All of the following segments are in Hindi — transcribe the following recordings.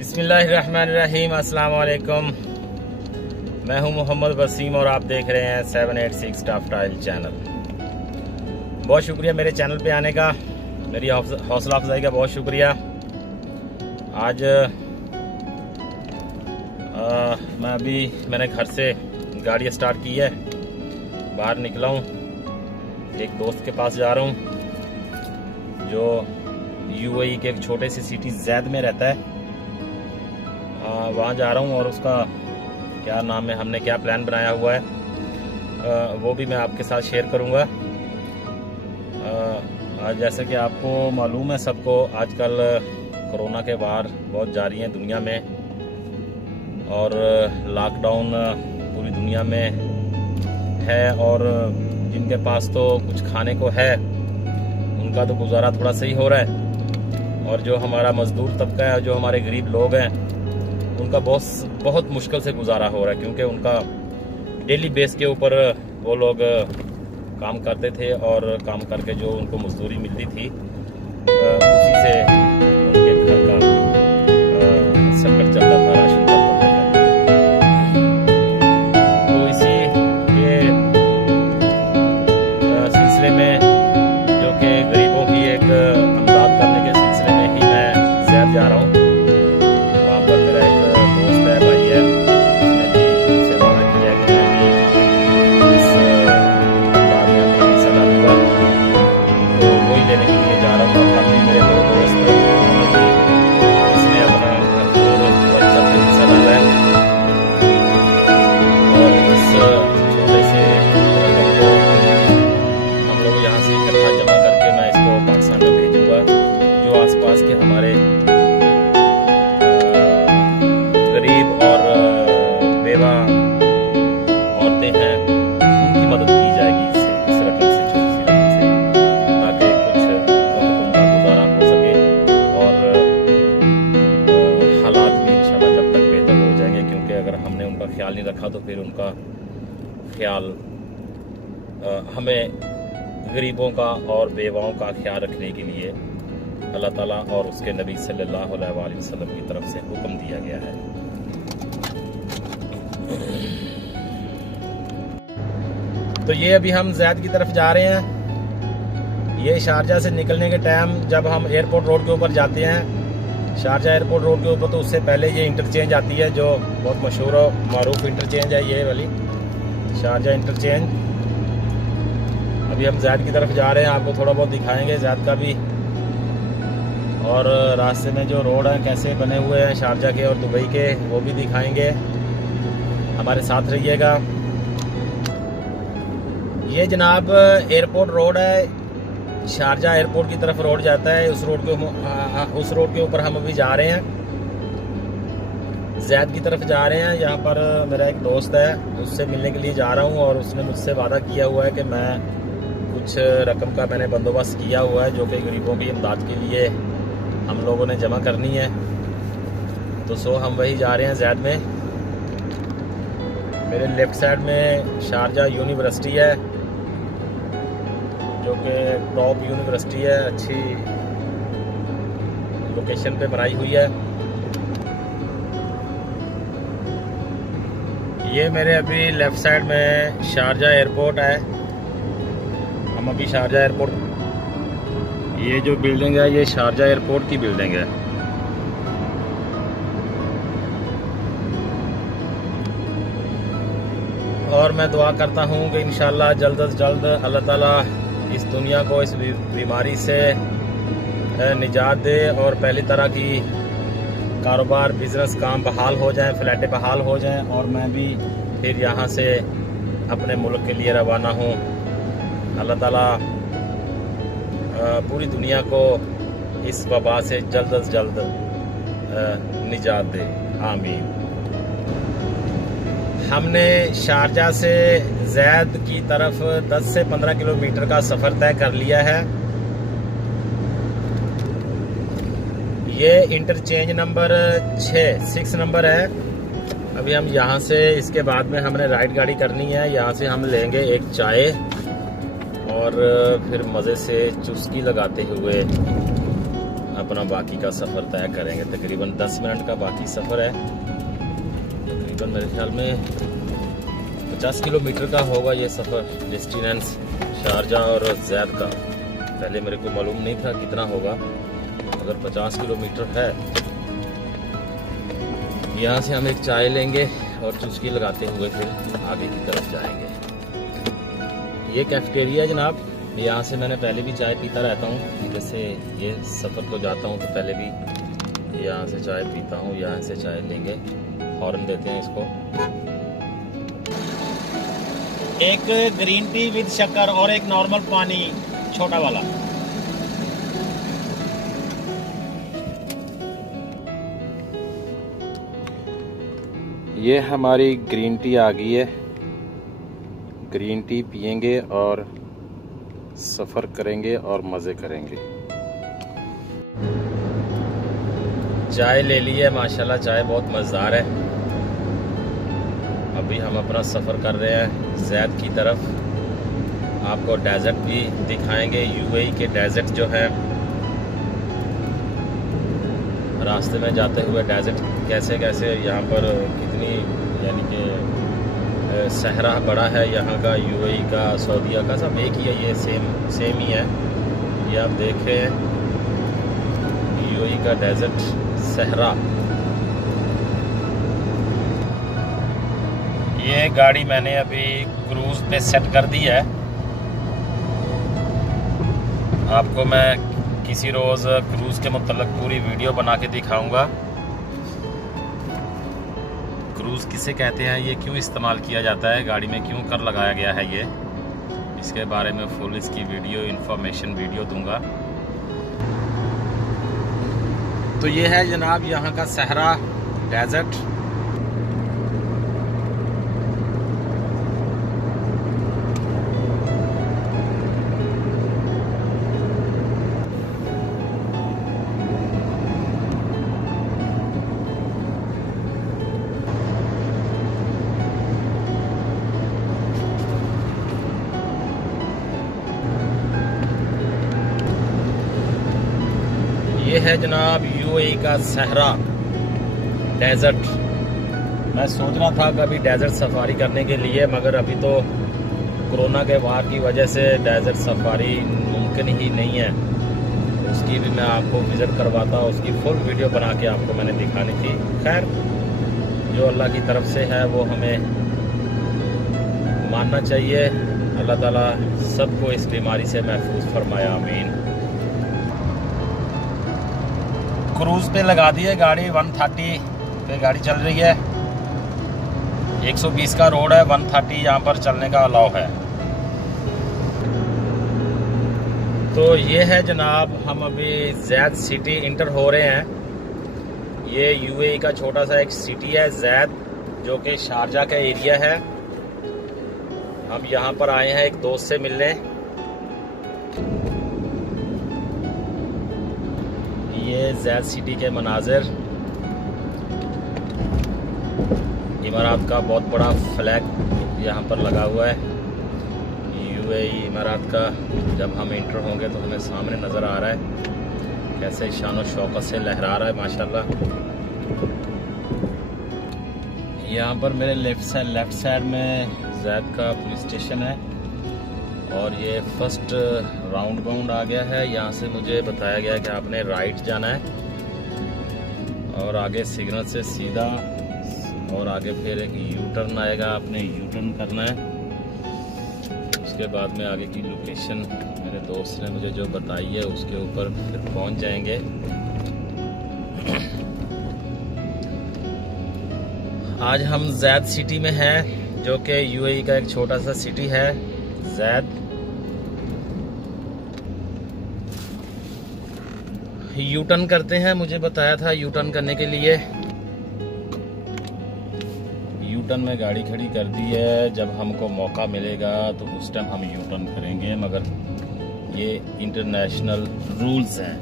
बिस्मिल्लाहिर्रहमानिर्रहीम, अस्सलाम वालेकुम। मैं हूं मोहम्मद वसीम और आप देख रहे हैं 786 टॉपस्टाइल चैनल। बहुत शुक्रिया मेरे चैनल पे आने का, मेरी हौसला अफजाई का बहुत शुक्रिया। आज मैंने घर से गाड़ी स्टार्ट की है, बाहर निकला हूँ, एक दोस्त के पास जा रहा हूँ जो यूएई के एक छोटे सी सिटी जैद में रहता है। वहाँ जा रहा हूँ और उसका क्या नाम है, हमने क्या प्लान बनाया हुआ है वो भी मैं आपके साथ शेयर करूँगा। आज जैसे कि आपको मालूम है सबको, आजकल कोरोना के वार बहुत जारी हैं दुनिया में और लॉकडाउन पूरी दुनिया में है और जिनके पास तो कुछ खाने को है उनका तो गुजारा थोड़ा सही हो रहा है, और जो हमारा मजदूर तबका है, जो हमारे गरीब लोग हैं, उनका बहुत मुश्किल से गुजारा हो रहा है, क्योंकि उनका डेली बेस के ऊपर वो लोग काम करते थे और काम करके जो उनको मजदूरी मिलती थी उसी से उनके घर का संकट चलता था, राशन चलता था। तो इसी के सिलसिले में, जो कि गरीबों की एक अमदाद करने के सिलसिले में ही मैं ज़ैद जा रहा हूँ। वहाँ पर मेरा एक दोस्त है, भाई है, उसने भी मुझसे वादा किया कि मैं भी इस अमदाद में अपना हिस्सा डालूंगा, तो वही लेने के लिए जा रहा हूँ। और अभी मेरे दो दोस्त उन्होंने भी इसमें अपना भरपूर बच्चा में हिस्सा डाला है और इस छोटे से रकम को हम लोग यहाँ से इकट्ठा जमा करके मैं इसको पाकिस्तान में भेजूंगा। जो आसपास के हमारे गरीब और बेवा औरतें हैं उनकी मदद की जाएगी इस रकम से, छोटी सी रकम से, ताकि कुछ वक्त उनका गुजारा हो सके और हालात भी इंशाल्लाह जब तक बेहतर हो जाएंगे, क्योंकि अगर हमने उनका ख्याल नहीं रखा तो फिर उनका ख्याल हमें गरीबों का और बेवाओं का ख्याल रखने के लिए अल्लाह ताला और उसके नबी सल्लल्लाहु अलैहि वसल्लम की तरफ से हुक्म दिया गया है। तो ये अभी हम ज़ैद की तरफ जा रहे हैं। ये शारजा से निकलने के टाइम जब हम एयरपोर्ट रोड के ऊपर जाते हैं, शारजा एयरपोर्ट रोड के ऊपर, तो उससे पहले ये इंटरचेंज आती है जो बहुत मशहूर और मारूफ इंटरचेंज है, ये वाली शारजा इंटरचेंज। अभी हम ज़ैद की तरफ जा रहे हैं, आपको थोड़ा बहुत दिखाएंगे ज़ैद का भी, और रास्ते में जो रोड हैं कैसे बने हुए हैं शारजा के और दुबई के, वो भी दिखाएंगे। हमारे साथ रहिएगा। ये जनाब एयरपोर्ट रोड है, शारजा एयरपोर्ट की तरफ रोड जाता है। उस रोड के ऊपर हम अभी जा रहे हैं, ज़ैद की तरफ जा रहे हैं। यहाँ पर मेरा एक दोस्त है, उससे मिलने के लिए जा रहा हूँ और उसने मुझसे वादा किया हुआ है कि मैं कुछ रकम का मैंने बंदोबस्त किया हुआ है जो कि गरीबों की इमदाद के लिए हम लोगों ने जमा करनी है। तो हम वही जा रहे हैं ज़ैद में। मेरे लेफ्ट साइड में शारजा यूनिवर्सिटी है, जो कि टॉप यूनिवर्सिटी है, अच्छी लोकेशन पे बनाई हुई है। ये मेरे अभी लेफ्ट साइड में शारजा एयरपोर्ट है। हम अभी शारजा एयरपोर्ट, ये जो बिल्डिंग है ये शारजा एयरपोर्ट की बिल्डिंग है। और मैं दुआ करता हूँ कि इंशाल्लाह जल्द से जल्द अल्लाह ताला इस दुनिया को इस बीमारी से निजात दे और पहली तरह की कारोबार, बिजनेस, काम बहाल हो जाएं, फ्लैटें बहाल हो जाएं और मैं भी फिर यहाँ से अपने मुल्क के लिए रवाना हूँ। अल्लाह ताला पूरी दुनिया को इस वबा से जल्द निजात दे, आमीन। हमने शारजा से ज़ैद की तरफ 10 से 15 किलोमीटर का सफ़र तय कर लिया है। ये इंटरचेंज नंबर 6 नंबर है। अभी हम यहाँ से, इसके बाद में हमने राइट गाड़ी करनी है। यहाँ से हम लेंगे एक चाय और फिर मज़े से चुस्की लगाते हुए अपना बाकी का सफ़र तय करेंगे। तकरीबन 10 मिनट का बाकी सफ़र है। तकरीबन मेरे ख्याल में 50 किलोमीटर का होगा ये सफ़र। डिस्टेंस शारजाह और ज़ैद का पहले मेरे को मालूम नहीं था कितना होगा। अगर 50 किलोमीटर है, यहाँ से हम एक चाय लेंगे और चुस्की लगाते हुए फिर आगे की तरफ जाएंगे। ये कैफेटेरिया जनाब, यहाँ से मैंने पहले भी चाय पीता रहता हूँ। जैसे ये सफ़र को जाता हूँ तो पहले भी यहाँ से चाय पीता हूँ। यहाँ से चाय लेंगे, हॉर्न देते हैं इसको। एक ग्रीन टी विद शक्कर और एक नॉर्मल पानी छोटा वाला। ये हमारी ग्रीन टी आ गई है। ग्रीन टी पियेंगे और सफ़र करेंगे और मज़े करेंगे। चाय ले ली है, माशाल्लाह चाय बहुत मज़ेदार है। अभी हम अपना सफ़र कर रहे हैं ज़ैद की तरफ। आपको डेजर्ट भी दिखाएंगे। यूएई के डेजर्ट जो है, रास्ते में जाते हुए डेजर्ट कैसे कैसे यहाँ पर कितनी, यानी कि सहरा बड़ा है यहाँ का, यूएई का, सऊदीया का, सब एक ही है। ये सेम ही है। ये आप देख रहे हैं यूएई का डेजर्ट सहरा। ये गाड़ी मैंने अभी क्रूज पे सेट कर दी है। आपको मैं किसी रोज़ क्रूज के मुतल्लिक़ पूरी वीडियो बना के दिखाऊंगा। क्रूज किसे कहते हैं, ये क्यों इस्तेमाल किया जाता है, गाड़ी में क्यों कर लगाया गया है ये, इसके बारे में फुल इसकी वीडियो इन्फॉर्मेशन वीडियो दूंगा। तो ये है जनाब यहाँ का सहरा डेजर्ट। ये है जनाब यूएई का सहरा डेजर्ट। मैं सोच रहा था कभी डेजर्ट सफारी करने के लिए, मगर अभी तो कोरोना के वार की वजह से डेजर्ट सफारी मुमकिन ही नहीं है। उसकी भी मैं आपको विज़िट करवाता, उसकी फुल वीडियो बना के आपको मैंने दिखानी थी। खैर, जो अल्लाह की तरफ से है वो हमें मानना चाहिए। अल्लाह ताला सबको इस बीमारी से महफूज फरमाया, आमीन। क्रूज पे लगा दी है गाड़ी। 130 पे गाड़ी चल रही है। 120 का रोड है, 130 यहाँ पर चलने का अलाउ है। तो ये है जनाब, हम अभी ज़ैद सिटी इंटर हो रहे हैं। ये यूएई का छोटा सा एक सिटी है ज़ैद, जो कि शारजाह का एरिया है। हम यहाँ पर आए हैं एक दोस्त से मिलने। ये ज़ैद सिटी के मनाजिर, इमारात का बहुत बड़ा फ्लैग यहाँ पर लगा हुआ है। यूएई इमारात का जब हम इंटर होंगे तो हमें सामने नज़र आ रहा है कैसे शान शौकत से लहरा रहा है माशाल्लाह। यहाँ पर मेरे लेफ़्ट साइड में ज़ैद का पुलिस स्टेशन है और ये फर्स्ट राउंड बाउंड आ गया है। यहाँ से मुझे बताया गया कि आपने राइट जाना है और आगे सिग्नल से सीधा, और आगे फिर एक यू टर्न आएगा, आपने यू टर्न करना है। उसके बाद में आगे की लोकेशन मेरे दोस्त ने मुझे जो बताई है उसके ऊपर फिर पहुँच जाएंगे। आज हम ज़ैद सिटी में हैं, जो कि यूएई का एक छोटा सा सिटी है ज़ैद। यू टर्न करते हैं, मुझे बताया था यू टर्न करने के लिए। यू टर्न में गाड़ी खड़ी कर दी है। जब हमको मौका मिलेगा तो उस टाइम हम यू टर्न करेंगे, मगर ये इंटरनेशनल रूल्स हैं।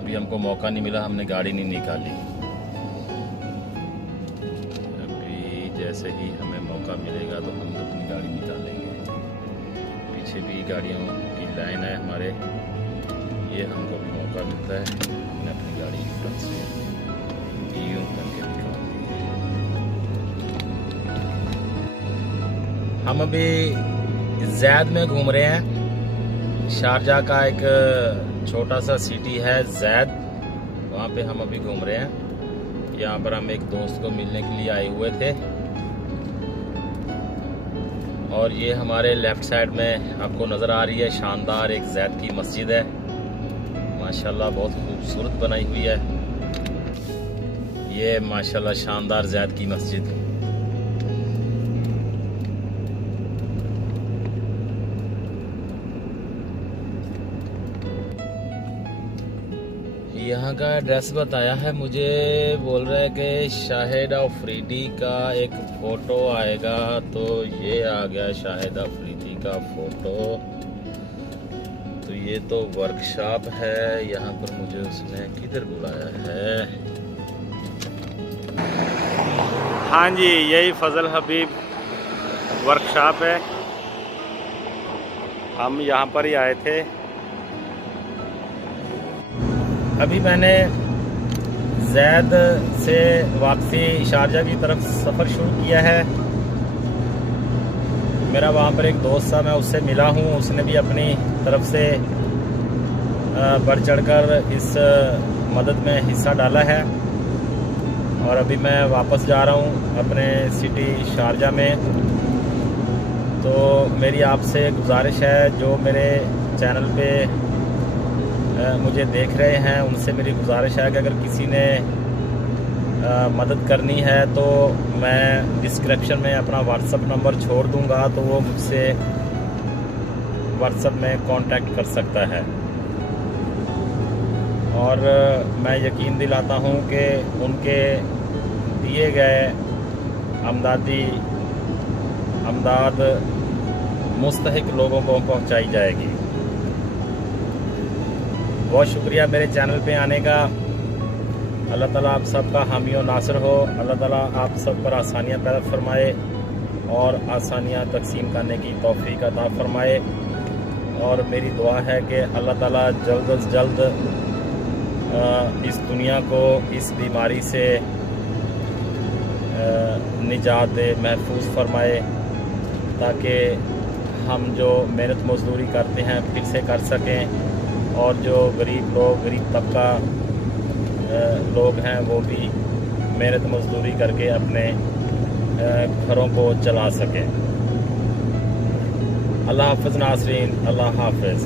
अभी हमको मौका नहीं मिला, हमने गाड़ी नहीं निकाली। अभी जैसे ही हमें मौका मिलेगा तो हम अपनी गाड़ी निकालेंगे। पीछे भी गाड़ियों की लाइन है हमारे, ये हमको भी मौका मिलता है। मैं अपनी गाड़ी फ्रंट से यूं करके दिखाऊं। हम अभी ज़ैद में घूम रहे हैं। शारजा का एक छोटा सा सिटी है ज़ैद, वहाँ पे हम अभी घूम रहे हैं। यहाँ पर हम एक दोस्त को मिलने के लिए आए हुए थे और ये हमारे लेफ्ट साइड में आपको नज़र आ रही है शानदार एक ज़ैद की मस्जिद है। माशाल्लाह बहुत खूबसूरत बनाई हुई है ये, माशाल्लाह शानदार ज़ैद की मस्जिद। यहाँ का एड्रेस बताया है मुझे, बोल रहा है कि शाहिद अफरीदी का एक फ़ोटो आएगा, तो ये आ गया शाहिद अफरीदी का फ़ोटो। तो ये तो वर्कशॉप है, यहाँ पर मुझे उसने किधर बुलाया है। हाँ जी, यही फजल हबीब वर्कशॉप है, हम यहाँ पर ही आए थे। अभी मैंने ज़ैद से वापसी शारजा की तरफ सफ़र शुरू किया है। मेरा वहाँ पर एक दोस्त था, मैं उससे मिला हूँ, उसने भी अपनी तरफ से बढ़ चढ़कर इस मदद में हिस्सा डाला है। और अभी मैं वापस जा रहा हूँ अपने सिटी शारजा में। तो मेरी आपसे गुजारिश है, जो मेरे चैनल पे मुझे देख रहे हैं, उनसे मेरी गुजारिश है कि अगर किसी ने मदद करनी है तो मैं डिस्क्रिप्शन में अपना व्हाट्सअप नंबर छोड़ दूंगा, तो वो मुझसे व्हाट्सअप में कांटेक्ट कर सकता है। और मैं यकीन दिलाता हूं कि उनके दिए गए अमदाद मुस्तहिक लोगों को पहुंचाई जाएगी। बहुत शुक्रिया मेरे चैनल पे आने का। अल्लाह ताला आप सब का हामी और नासिर हो। अल्लाह ताला आप सब पर आसानियाँ पैदा फरमाए और आसानियाँ तकसीम करने की तौफीक अता फरमाए। और मेरी दुआ है कि अल्लाह ताला जल्द अज जल्द इस दुनिया को इस बीमारी से निजात दे, महफूज फरमाए, ताकि हम जो मेहनत मजदूरी करते हैं फिर से कर सकें, और जो गरीब लोग, गरीब तबका लोग हैं, वो भी मेहनत मजदूरी करके अपने घरों को चला सकें। अल्लाह हाफ़िज़ नाज़रीन, अल्लाह हाफ़िज़।